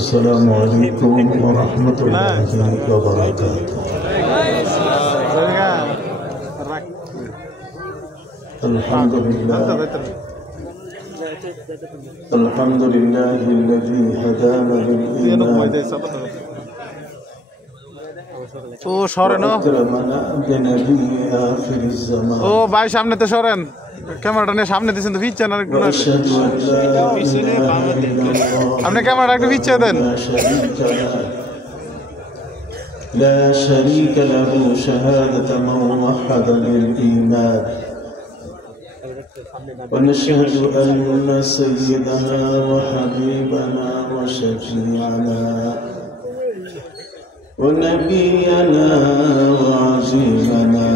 السلام عليكم ورحمة الله وبركاته. الحمد لله الذي هدانا للإيمان وأكرمنا بنبي آخر الزمان. ভাই সামনেতে সরেন, ক্যামেরাটা নিয়ে সামনে দিয়েছেন তো পিচ্ছেন আর একটু। আপনি ক্যামেরাটা একটু পিচ্ছে দেন। لا شريك له شهادة من وحد للإيمان ونشهد أن سيدنا وحبيبنا وشفيعنا ونبينا وعزيزنا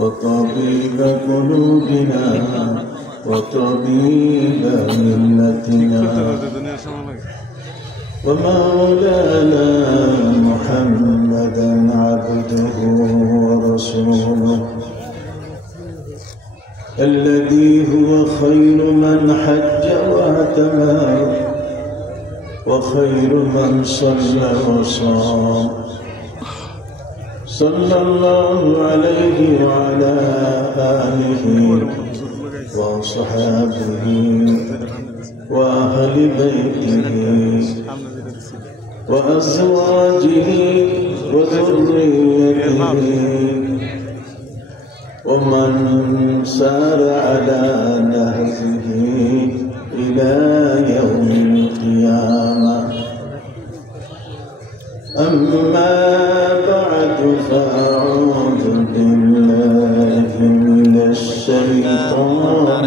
وطبيب قلوبنا وطبيب ملتنا ومولانا محمدا عبده ورسوله الذي هو خير من حج واعتمر وخير من صلى وصام صلى الله عليه وعلى آله وصحابه وأهل بيته وأزواجه وذريته ومن سار على نهجه إلى يوم القيامة. أما بعد فأعوذ بالله من الشيطان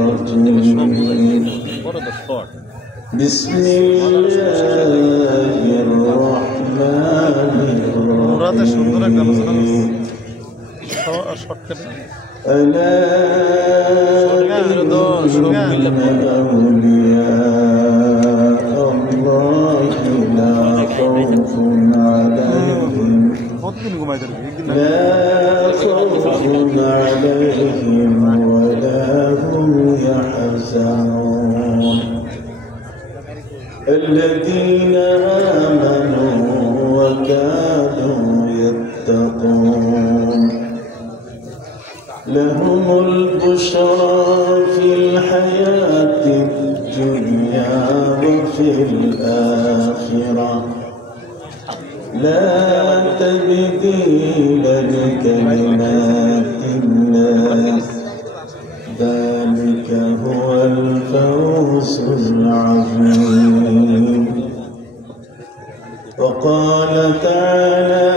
الرجيم. بسم الله الرحمن الرحيم. ألا إن أولياء الله لا خوف عليهم ولا هم يحزنون. الذين آمنوا وكانوا يتقون لهم البشرى في الحياة الدنيا وفي الآخرة لا تبديل لكلمات الله ذلك هو الفوز العظيم. وقال تعالى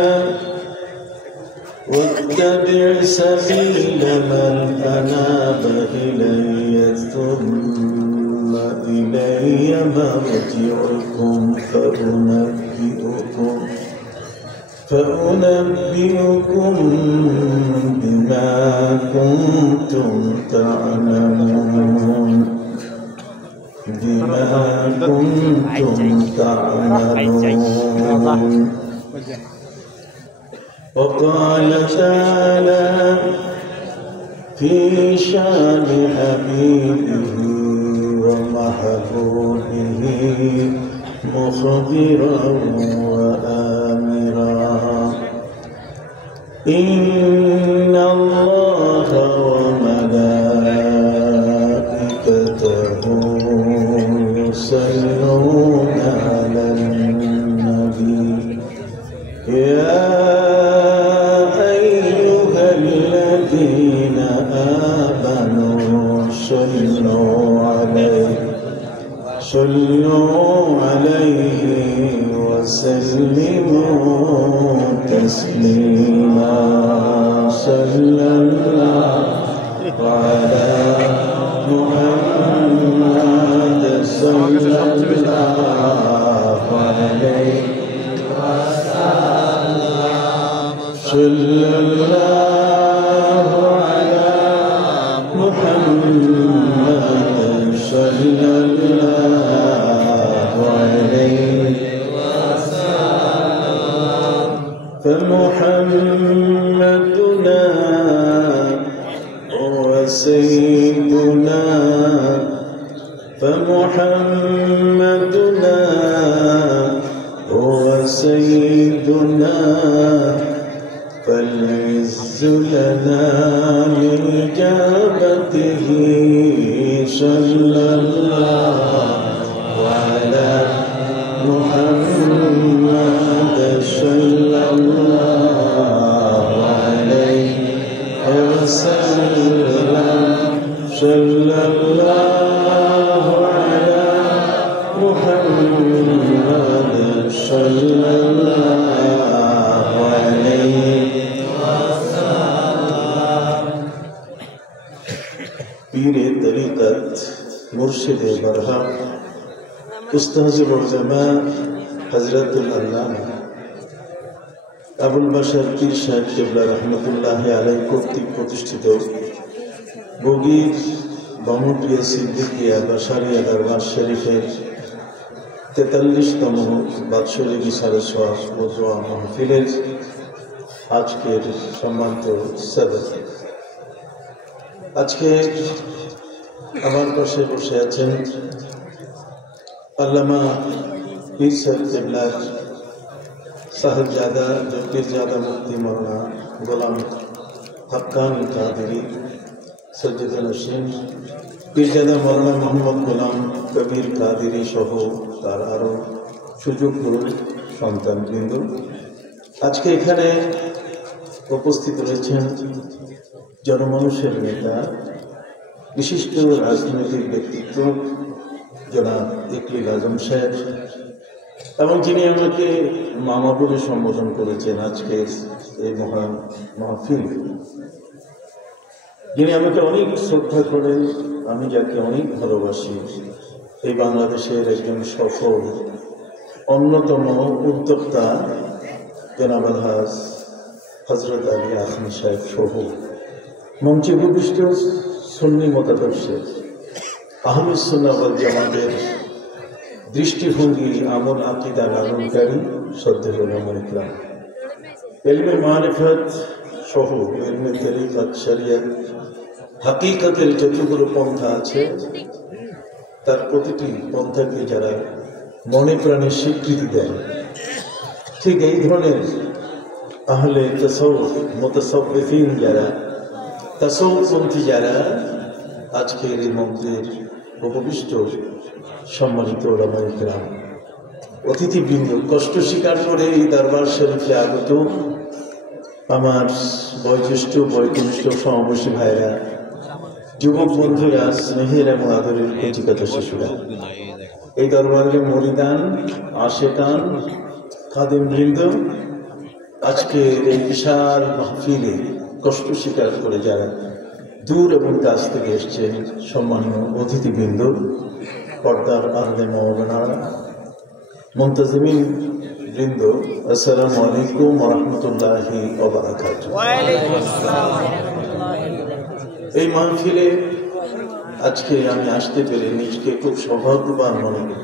واتبع سبيل من أناب إلي ثم إلي مرجعكم فأنبئكم بما كنتم تعملون. وقال تعالى في شان حبيبه ومحبوبه مخبرا وآمرا إن الله وملائكته يصلون على النبي يا أيها الذين آمنوا صلوا عليه وسلموا تسليما. صلى الله على محمد صلى الله عليه وسلم. صلى الله على محمد صلى الله عليه وسلم. فمحمدنا وسيدنا فمحمدنا لنا هو سيدنا فالعز لنا لإجابته صلى الله على محمد صلى الله عليه وسلم صلى الله على محمد صلى الله عليه পীর তরিকত মুর্শিদ বরহাম উস্তাজুল উলামা হযরতুল আল্লামা আবুল বাশার পীর সাহেব কিবলা রহমতুল্লাহি আলাইহি কর্তৃক প্রতিষ্ঠিত বগির বামুটিয়া সিদ্দিকিয়া বাশারিয়া দরবার শরীফের 43তম বাৎসরিক ইশারা সোয়াব ও দোয়া মাহফিলের আজকের সম্মানিত সদর। আজকে আমার পাশে বসে আছেন আল্লামা পীর সাহেব কিবলার সাহেবজাদা পীরজাদা মুফতি মাওলানা গোলাম হাক্কানি কাদেরী সজ্জিদুল হোসেন, পীরজাদা মাওলানা মোহাম্মদ গোলাম কবির কাদেরী সহ তার আরও সুযোগ্য সন্তানবৃন্দ আজকে এখানে উপস্থিত রয়েছেন জনমানুষের নেতা, বিশিষ্ট রাজনৈতিক ব্যক্তিত্ব জনাব ইকলিল আজম সাহেব, এবং যিনি আমাকে মামা বলে সম্বোধন করেছেন আজকে এই মহান মাহফিল, যিনি আমাকে অনেক শ্রদ্ধা করেন, আমি যাকে অনেক ভালোবাসি, এই বাংলাদেশের একজন সফল অন্যতম উদ্যোক্তা জনাব আলহাজ হযরত আলী আহমদ সাহেব সহ মঞ্চে উপবিষ্ট সুন্নি মতাদর্শের আহলে সুন্নাহ ওয়াল জামাতের দৃষ্টিভঙ্গি আমল আকীদা লালনকারী শ্রদ্ধেয় উলামা ইকরাম, ইলমে মারিফত সহ ইলমে তরিকত শরিয়ত হাকিকতের যতগুলো পন্থা আছে তার প্রতিটি পন্থাকে যারা মনে প্রাণে স্বীকৃতি দেয়, ঠিক এই ধরনের আহলে তাসাউফ মুতাসাউফিন যারা তাসাউফপন্থী যারা আজকের এই মঞ্চের উপবিষ্ট সম্মানিত উলামা ইকরাম, অতিথিবৃন্দ, কষ্ট স্বীকার করে এই দরবার শরীফে আগত আমার বয়োজ্যেষ্ঠ বয়োকনিষ্ঠ সমাবেশী ভাইরা, যুবক বন্ধুরা, স্নেহের এবং আদরের কচিকাতা শিশুরা, এই দরবারের মরিদান, আশেকান, খাদেমবৃন্দ, আজকে এই বিশাল মাহফিলে কষ্ট স্বীকার করে যারা দূর এবং কাছ থেকে এসছেন, সম্মানীয় অতিথিবৃন্দ, পর্দার আড়ালে মাওলানা, মুনতাজিমিন বৃন্দ, আসসালামু আলাইকুম ওয়া রাহমাতুল্লাহি ওয়া বারাকাতুহু। এই মাহফিলে আজকে আমি আসতে পেরে নিজেকে খুব সৌভাগ্যবান মনে করি।